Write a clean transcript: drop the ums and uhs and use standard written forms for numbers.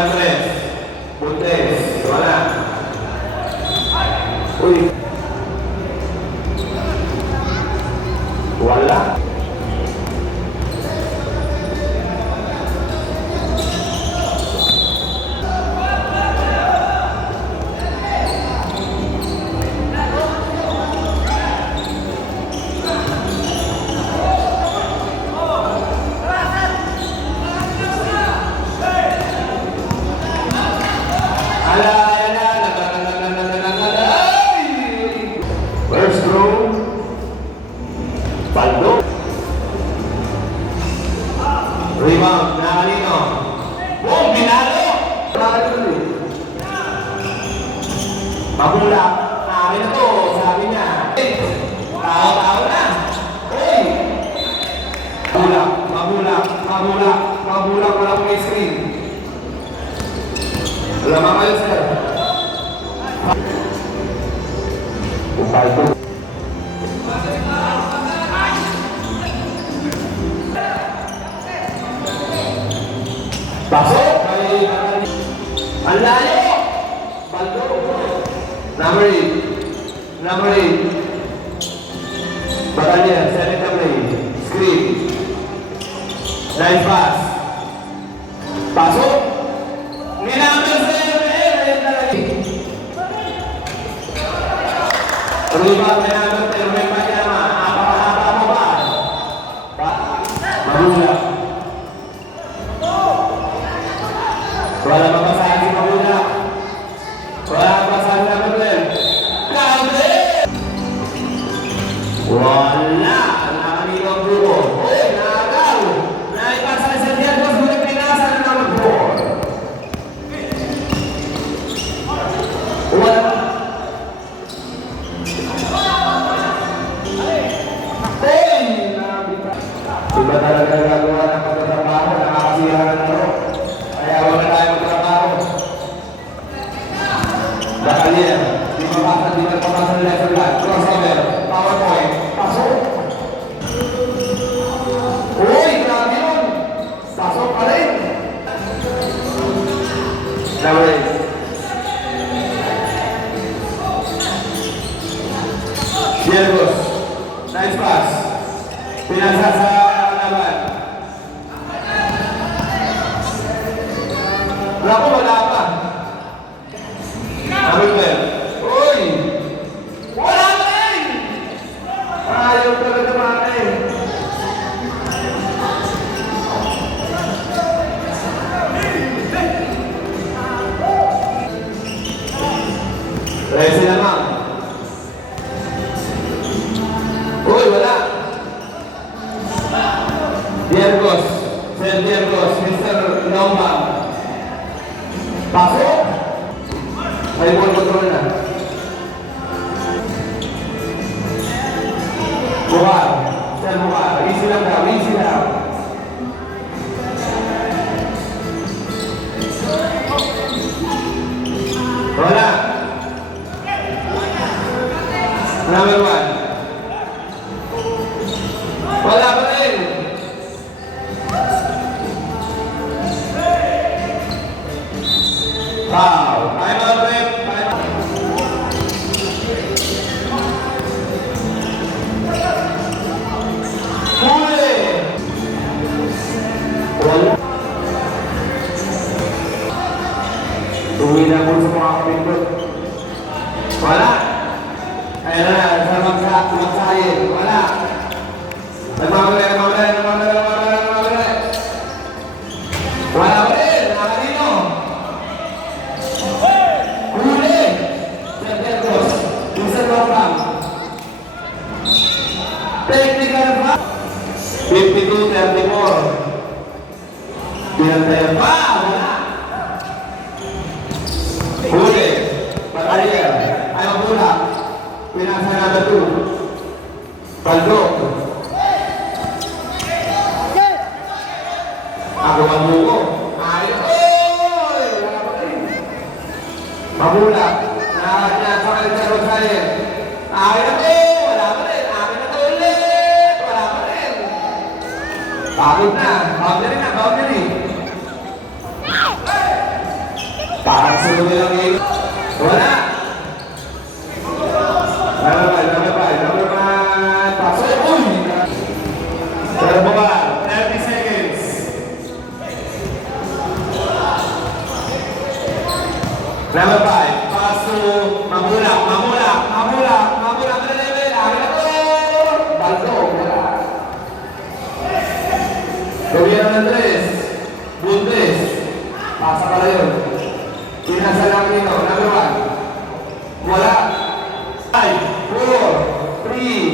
Andres. Buntes. Wala. Uy. Wala. First throw. Paldo. Rebound. Nakalino. Boom! Binalo! Mabula. Akin na to. Sabi niya. Tao na. Uy! Mabula. Wala kong screen. Lamang kayo, sir. Paldo. Pasok! Ang layo! Paldo! Number 8. Batalya, 7th play. Screen. Nice pass. Pasok! Ninamit sa iyo! Rebound, ninamit. Pero may pagkama. Apakahaba mo ba? Mabula. Wala mapasahan si Mabula. Wala mapasahan na Mabula. Kaunti! Wala! Nakanino ang buko. Uy! Nakagaw! Naipasan sa Diego. Sulit pinasan na naman po. Wala. Iba talaga gagawa ng pagtatrabaho. Nakakasira ng laro. Kaya wala tayo magtrabaho. Batalya. Di mapasal nila sa lahat. Crossover. PowerPoint. Pasok. Uy! Grabe yun! Pasok pa rin! Number 8. Diegos. Nice pass. Pinasa sa laban. Naku, wala pa. Number 12. Uy! Wala pa rin! Ayaw talaga mati. Resi naman. Uy, wala. Diegos. Sir Diegos. Mr. Lomba. Pasok. May ball control na. Buhar. Sir Buhar. Easy lang daw. Easy lang. Wala. Number 1. Wala pa rin. Wow. Time out, rep. Time out. Huli. Wala. Tuwi na po sa mga kapindot. Wala. Ayan na, sa magsahin. Wala. Nagmamagay. Wala pa rin. Nakanino. Huli. Santiagos. Minsan Lopang. Technical pa. 52-34. Pinantay pa. Wala. Huli. Batalya. Ayaw pula. Pinasa na na 2. Paldo. Ako mabuko. Ayaw. Oy! Wala pa rin. Mabula. Nakakasakal sa Rosario. Ayaw ko. Wala pa rin. Akin na to ulit. Wala pa rin. Pagod na. Boundary. Parang sunod yung game. Wala. Number five. Pasok. Uy! Pero ba? 30 seconds. Number five. Pasok. Mamula. Level. Akin ako. Baldo. Wala. Gawin ng tres. Bundes. Pasa pala yun. Pinasa lang nito. Number one. Wala. 5, 4, 3,